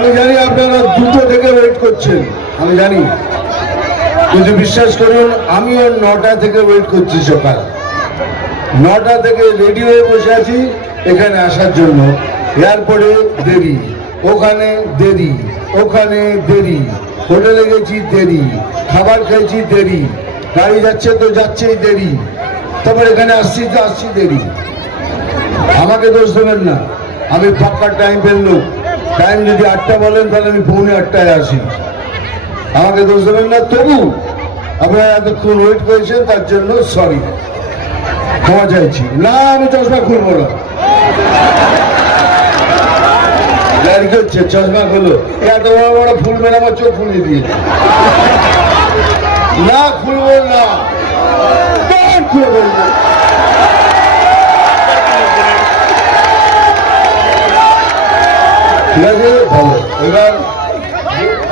আমি জানি আপনারা 2টো থেকে ওয়েট করছেন, আমি জানি, কিন্তু বিশ্বাস করুন আমিও 9টা থেকে ওয়েট করছি। সকাল 9টা থেকে রেডি হয়ে বসে আছি এখানে আসার জন্য। এয়ারপোর্টে দেরি, ওখানে দেরি, ওখানে দেরি, হোটেলে গেছি দেরি, খাবার খেয়েছি দেরি, গাড়ি যাচ্ছে তো যাচ্ছেই দেরি, তারপর এখানে আসছি তো আসছি দেরি। আমাকে দোষ দেবেন না, আমি পাক্কা টাইম পেল। টাইম যদি 8টা বলেন তাহলে আমি 7:45 আসি। আমাকে দোষ দেবেন না। তবু আপনারা এতক্ষণ ওয়েট করেছেন তার জন্য সরি, ক্ষমা চাইছি। না আমি চশমা খুলবো না, হচ্ছে চশমা খুলো, এত বড় বড় ফুল মেরে আমার চোখ ফুলিয়ে দিয়ে। না খুলবো না, খুলে বলবো। ঠিক আছে, ভালো। এবার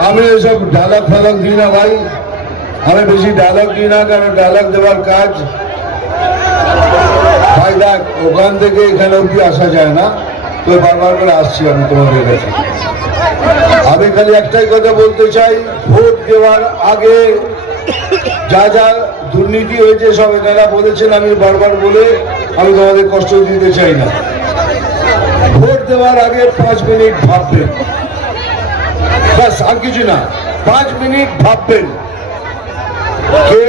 আমি এসব ডায়লগ ফালগ দিই না ভাই, আমি বেশি ডায়লগ দিই না, কারণ ডায়লগ দেওয়ার কাজ ভাই দেখ ওখান থেকে এখানে অব্দি আসা যায় না, তো বারবার করে আসছি আমি তোমাদের কাছে। আমি খালি একটাই কথা বলতে চাই, ভোট দেওয়ার আগে যা যা দুর্নীতি হয়েছে সব এনারা বলেছেন, আমি বারবার বলে আমি তোমাদের কষ্ট দিতে চাই না। ভোট দেওয়ার আগে 5 মিনিট ভাববেন, বাস, আর কিছু না। 5 মিনিট ভাববেন যে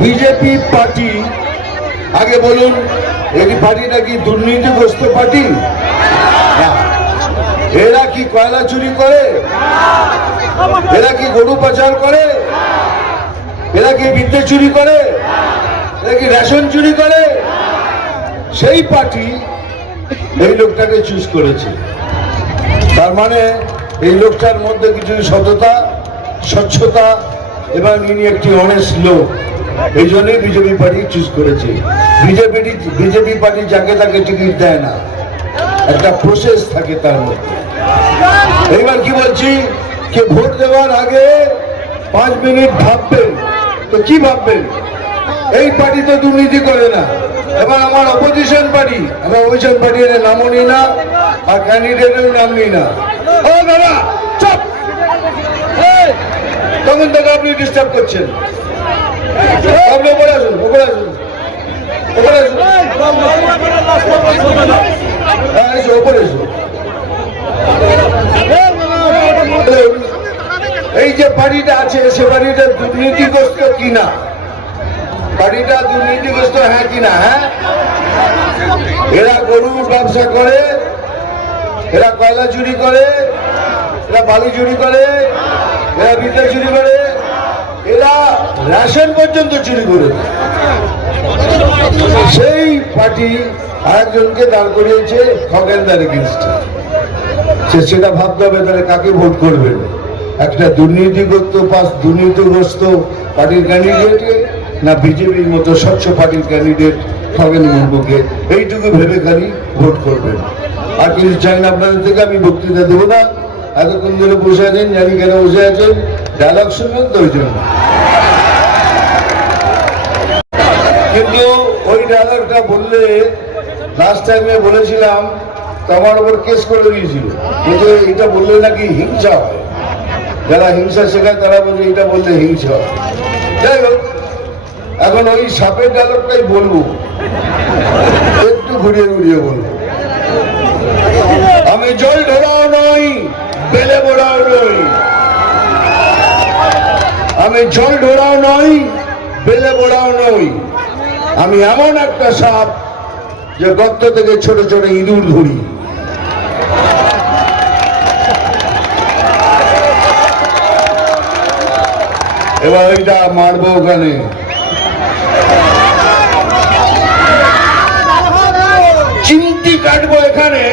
বিজেপি পার্টি, আগে বলুন এই পার্টিটা কি দুর্নীতিগ্রস্ত পার্টি? এরা কি কয়লা চুরি করে? এরা কি গরু পাচার করে? এরা কি বিদ্যুৎ চুরি করে? এরা কি রেশন চুরি করে? সেই পার্টি এই লোকটাকে চুজ করেছে। তার মানে এই লোকটার মধ্যে কিছু সততা, স্বচ্ছতা এবং ইনি একটি অনেস্ট লোক, এই জন্যই বিজেপি পার্টি চুজ করেছে। বিজেপি পার্টি যাকে তাকে টিকিট দেয় না, একটা প্রসেস থাকে তার মধ্যে। এইবার কি বলছি, যে ভোট দেওয়ার আগে 5 মিনিট ভাববেন। তো কি ভাববেন? এই পার্টি তো দুর্নীতি করে না। এবার আমার অপোজিশন পার্টি, আমি অপোজিশন পার্টির নামও নিই না আর ক্যান্ডিডেটের নাম নিই না। ও দাদা চুপ, তখন থেকে আপনি ডিস্টার্ব করছেন। আপনি ওপরে আসুন, ওপরে আসুন, ওপরে আসুন, এসো ওপরে এসো। এই যে পার্টিটা আছে সে পার্টিটা দুর্নীতিগ্রস্ত কিনা? পার্টিটা দুর্নীতিগ্রস্ত হ্যাঁ কিনা? হ্যাঁ, এরা গরুর ব্যবসা করে, এরা কয়লা চুরি করে, এরা বালি চুরি করে, এরা বিদ্যুৎ চুরি করে, এরা রেশন পর্যন্ত চুরি করে। সেই পার্টি আরেকজনকে দাঁড় করিয়েছে খগেনদার এগেইনস্টে। সেটা ভাবতে হবে তাহলে কাকে ভোট করবেন, একটা দুর্নীতিগ্রস্ত পার্টির ক্যান্ডিডেটকে না বিজেপির মতো স্বচ্ছ পার্টির ক্যান্ডিডেট খগেন মুর্মুকে। এইটুকু ভেবে খালি ভোট করবেন। আর কিছু চাই না আপনাদের থেকে, আমি বক্তৃতা দেবো না। এতক্ষণ ধরে বসে আছেন, জানি কেন বসে আছেন, ডায়লগ শুনবেন তো ওই জন্য। কিন্তু ওই ডায়লগটা বললে লাস্ট টাইমে বলেছিলাম তো আমার ওপর কেস করে দিয়েছিল, কিন্তু এটা বললে নাকি হিংসা হয়। যারা হিংসা শেখায় তারা বলে এটা বললে হিংসা হয়। যাই হোক, এখন ওই সাপের ডায়লগটাই বলবো, একটু ঘুরিয়ে ঘুরিয়ে বলবো। আমি জল ঢোড়াও নই, বেলে বোড়াও নই। আমি জল ঢোড়াও নই, বেলে বোড়াও নই। আমি এমন একটা সাপ যে গর্ত থেকে ছোট ছোট ইঁদুর ধরি। এবার ওইটা মারবো ওখানে। চিমটি কাটবো এখানে,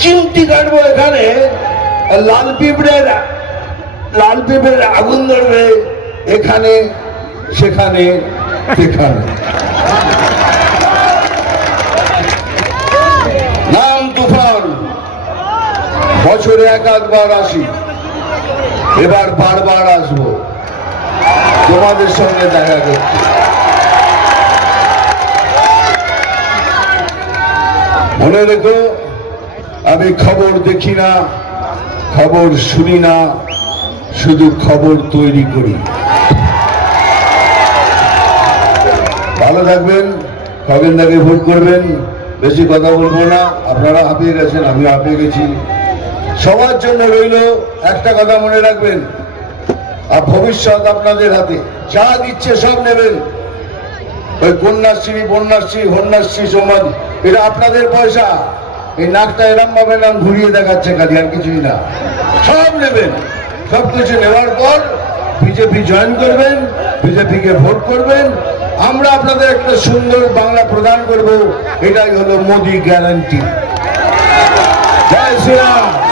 চিমটি কাটবো এখানে, লাল পিঁপড়ের আগুন ধরবে এখানে সেখানে সেখানে। নাম তুফান, বছরে একবার আসি, এবার বারবার আসবো তোমাদের সঙ্গে দেখা করতে। মনে রেখো, আমি খবর দেখি না, খবর শুনি না, শুধু খবর তৈরি করি। ভালো থাকবেন, খগেনদাকে ভোট করবেন। বেশি কথা বলবো না, আপনারা হাঁপিয়ে গেছেন, আমিও হাঁপিয়ে গেছি। সবার জন্য রইল একটা কথা মনে রাখবেন, আর ভবিষ্যৎ আপনাদের হাতে। যা দিচ্ছে সব নেবেন। ওই কন্যাশ্রী, বন্যাশ্রী, কন্যাশ্রী সমাজ, এটা আপনাদের পয়সা। এই নাকটা এরম ভাবে নাম ঘুরিয়ে দেখাচ্ছে খালি, আর কিছুই না। সব নেবেন, সবকিছু নেওয়ার পর বিজেপি জয়েন করবেন, বিজেপিকে ভোট করবেন। আমরা আপনাদের একটা সুন্দর বাংলা প্রদান করব, এটাই হলো মোদি গ্যারান্টি। জয় শ্রীরাম।